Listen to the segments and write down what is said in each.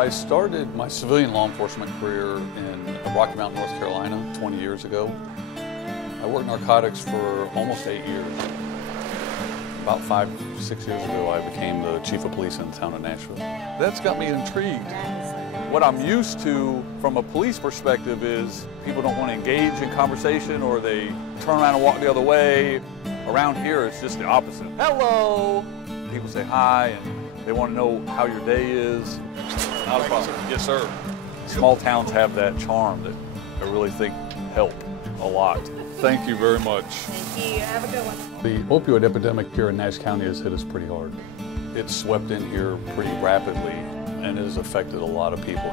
I started my civilian law enforcement career in Rocky Mount, North Carolina 20 years ago. I worked narcotics for almost 8 years. About 5, 6 years ago, I became the chief of police in the town of Нэшville. That's got me intrigued. What I'm used to from a police perspective is people don't want to engage in conversation or they turn around and walk the other way. Around here, it's just the opposite. Hello! People say hi and they want to know how your day is. Not a problem. Yes, sir. Small towns have that charm that I really think help a lot. Thank you very much. Thank you. Have a good one. The opioid epidemic here in Nash County has hit us pretty hard. It's swept in here pretty rapidly and it has affected a lot of people.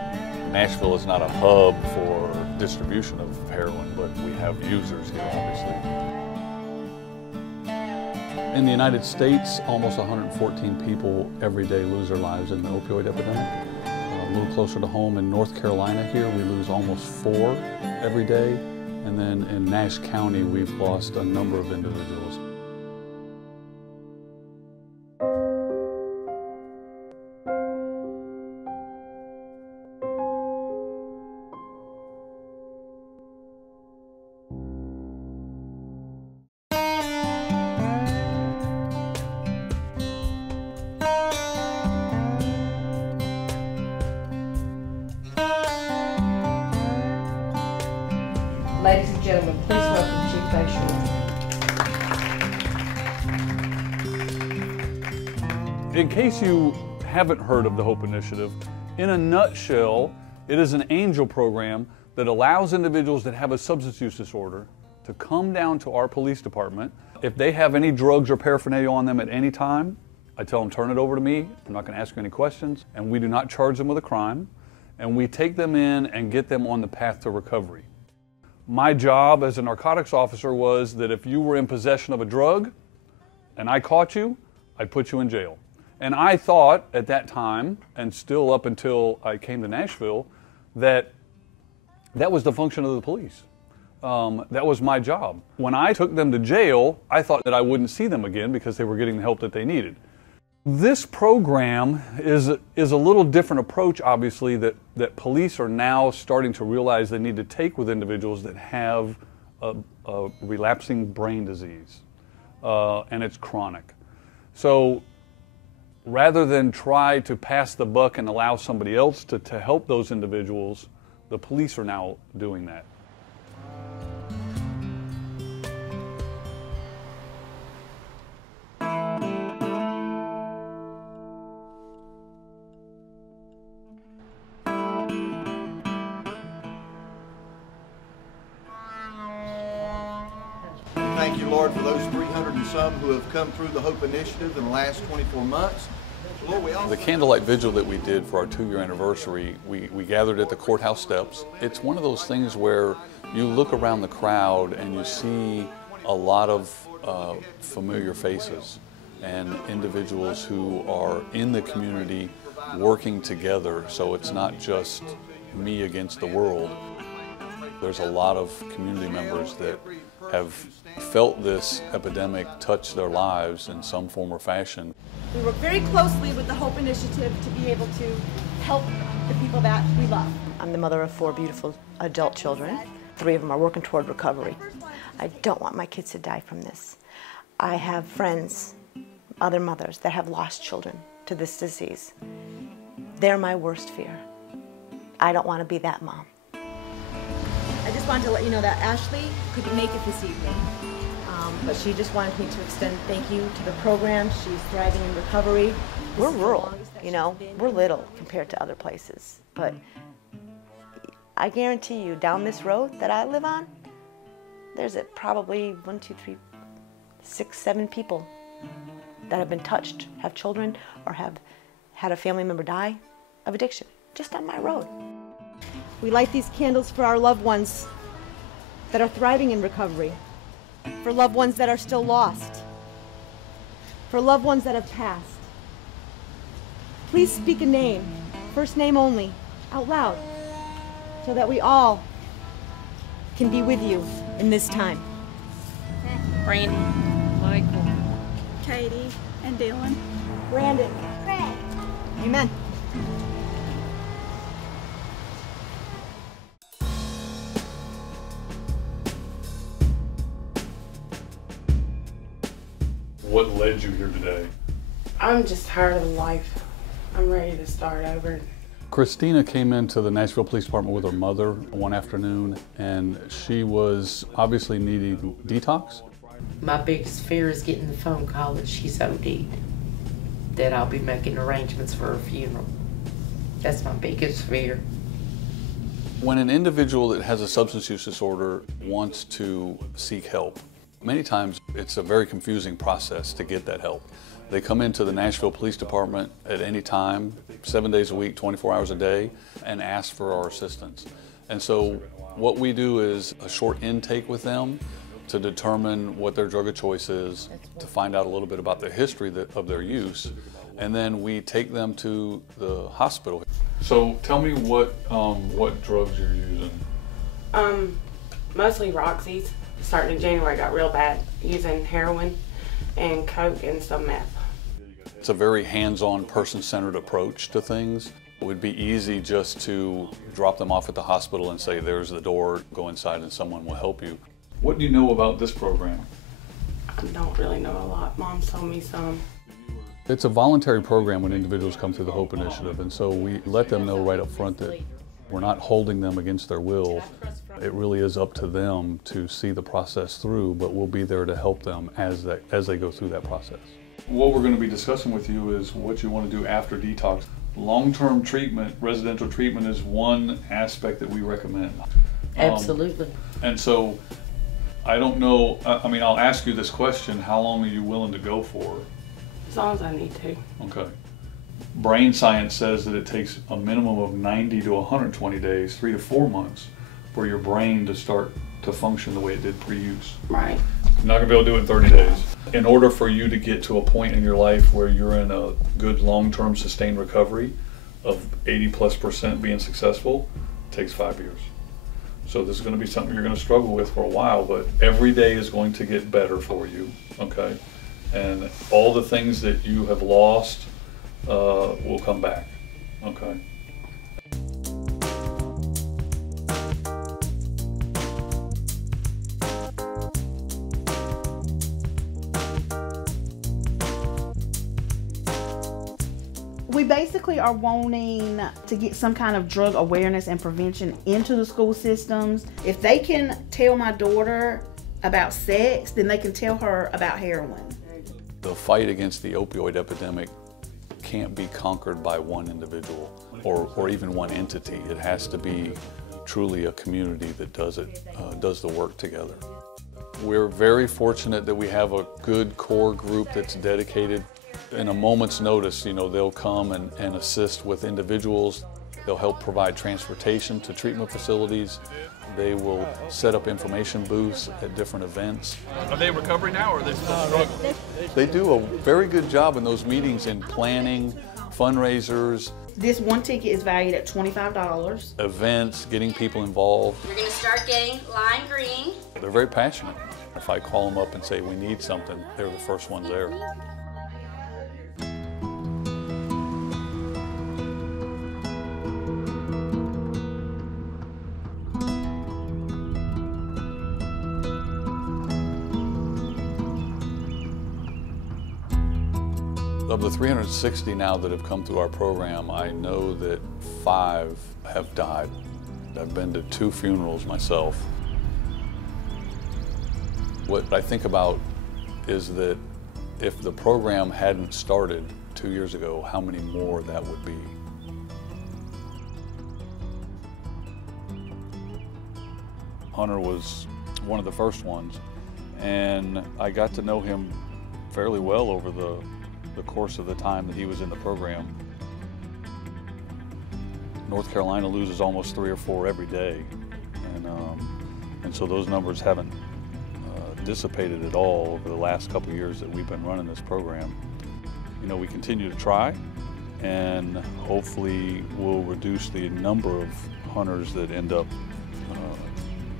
Nashville is not a hub for distribution of heroin, but we have users here, obviously. In the United States, almost 114 people every day lose their lives in the opioid epidemic. A little closer to home in North Carolina here, we lose almost 4 every day. And then in Nash County, we've lost a number of individuals. Ladies and gentlemen, please welcome Chief Bashor. In case you haven't heard of the HOPE Initiative, in a nutshell, it is an angel program that allows individuals that have a substance use disorder to come down to our police department. If they have any drugs or paraphernalia on them at any time, I tell them, turn it over to me. I'm not going to ask you any questions, and we do not charge them with a crime. And we take them in and get them on the path to recovery. My job as a narcotics officer was that if you were in possession of a drug and I caught you, I'd put you in jail. And I thought at that time, and still up until I came to Нэшville, that that was the function of the police. That was my job. When I took them to jail, I thought that I wouldn't see them again because they were getting the help that they needed. This program is a little different approach, obviously, that police are now starting to realize they need to take with individuals that have a relapsing brain disease, and it's chronic. So rather than try to pass the buck and allow somebody else to help those individuals, the police are now doing that. Thank you, Lord, for those 300 and some who have come through the HOPE Initiative in the last 24 months. Lord, The candlelight vigil that we did for our 2-year anniversary, we gathered at the courthouse steps. It's one of those things where you look around the crowd and you see a lot of familiar faces and individuals who are in the community working together, so it's not just me against the world. There's a lot of community members that have felt this epidemic touch their lives in some form or fashion. We work very closely with the HOPE Initiative to be able to help the people that we love. I'm the mother of 4 beautiful adult children. 3 of them are working toward recovery. I don't want my kids to die from this. I have friends, other mothers, that have lost children to this disease. They're my worst fear. I don't want to be that mom. I just wanted to let you know that Ashley couldn't make it this evening, but she just wanted me to extend thank you to the program. She's thriving in recovery. We're rural, you know, we're little compared to other places, but I guarantee you down this road that I live on, there's probably 1, 2, 3, 6, 7 people that have been touched, have children, or have had a family member die of addiction, just on my road. We light these candles for our loved ones that are thriving in recovery, for loved ones that are still lost, for loved ones that have passed. Please speak a name, first name only, out loud, so that we all can be with you in this time. Brandy, Michael, Katie, and Dylan. Brandon. Craig. Amen. What led you here today? I'm just tired of life. I'm ready to start over. Christina came into the Nashville Police Department with her mother one afternoon, and she was obviously needing detox. My biggest fear is getting the phone call that she's OD'd, that I'll be making arrangements for her funeral. That's my biggest fear. When an individual that has a substance use disorder wants to seek help, many times it's a very confusing process to get that help. They come into the Nashville Police Department at any time, 7 days a week, 24 hours a day, and ask for our assistance. And so what we do is a short intake with them to determine what their drug of choice is, to find out a little bit about the history of their use, and then we take them to the hospital. So tell me what drugs you're using. Mostly Roxy's. Starting in January, got real bad. Using heroin and coke and some meth. It's a very hands-on, person-centered approach to things. It would be easy just to drop them off at the hospital and say, there's the door, go inside and someone will help you. What do you know about this program? I don't really know a lot. Mom told me some. It's a voluntary program when individuals come through the HOPE initiative, and so we let them know right up front that we're not holding them against their will. It really is up to them to see the process through, but we'll be there to help them as they go through that process. What we're going to be discussing with you is what you want to do after detox. Long-term treatment, residential treatment is one aspect that we recommend. Absolutely. And so, I don't know, I mean, I'll ask you this question, how long are you willing to go for? As long as I need to. Okay. Brain science says that it takes a minimum of 90 to 120 days, 3 to 4 months, for your brain to start to function the way it did pre-use. Right. You're not going to be able to do it in 30 days. In order for you to get to a point in your life where you're in a good long-term sustained recovery of 80+% being successful, it takes 5 years. So this is going to be something you're going to struggle with for a while, but every day is going to get better for you, okay? And all the things that you have lost will come back, okay? We basically are wanting to get some kind of drug awareness and prevention into the school systems. If they can tell my daughter about sex, then they can tell her about heroin. The fight against the opioid epidemic can't be conquered by one individual or even one entity. It has to be truly a community that does the work together. We're very fortunate that we have a good core group that's dedicated. In a moment's notice, you know, they'll come and assist with individuals. They'll help provide transportation to treatment facilities. They will set up information booths at different events. Are they in recovery now, or are they still struggling? They do a very good job in those meetings in planning, fundraisers. This one ticket is valued at $25. Events, getting people involved. You're going to start getting lime green. They're very passionate. If I call them up and say we need something, they're the first ones there. Of the 360 now that have come through our program, I know that 5 have died. I've been to 2 funerals myself. What I think about is that if the program hadn't started 2 years ago, how many more that would be. Hunter was one of the first ones, and I got to know him fairly well over the course of the time that he was in the program. North Carolina loses almost 3 or 4 every day, and so those numbers haven't dissipated at all over the last couple of years that we've been running this program. You know, we continue to try, and hopefully we'll reduce the number of hunters that end up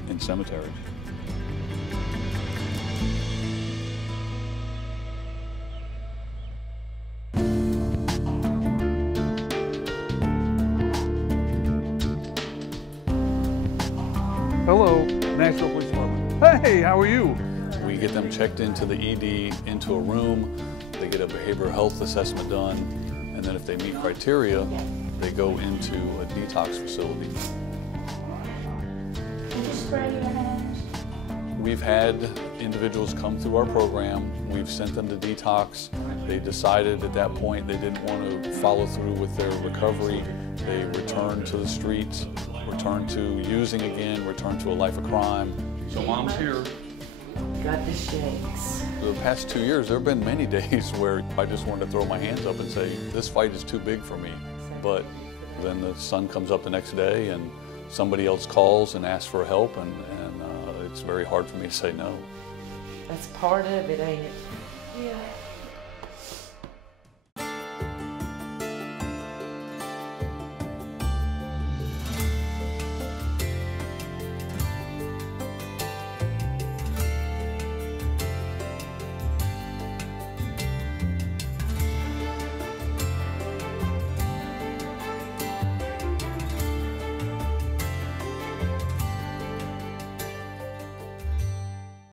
in cemeteries. Hello, Nashville Police Department. Hey, how are you? We You get them checked into the ED, into a room, they get a behavioral health assessment done, and then if they meet criteria, they go into a detox facility. Can you spray your hands? We've had individuals come through our program. We've sent them to detox. They decided at that point they didn't want to follow through with their recovery. They returned to the streets, returned to using again, returned to a life of crime. So Mom's here. Got the shakes. The past 2 years, there have been many days where I just wanted to throw my hands up and say, this fight is too big for me. But then the sun comes up the next day and somebody else calls and asks for help, and it's very hard for me to say no. That's part of it, ain't it? Yeah.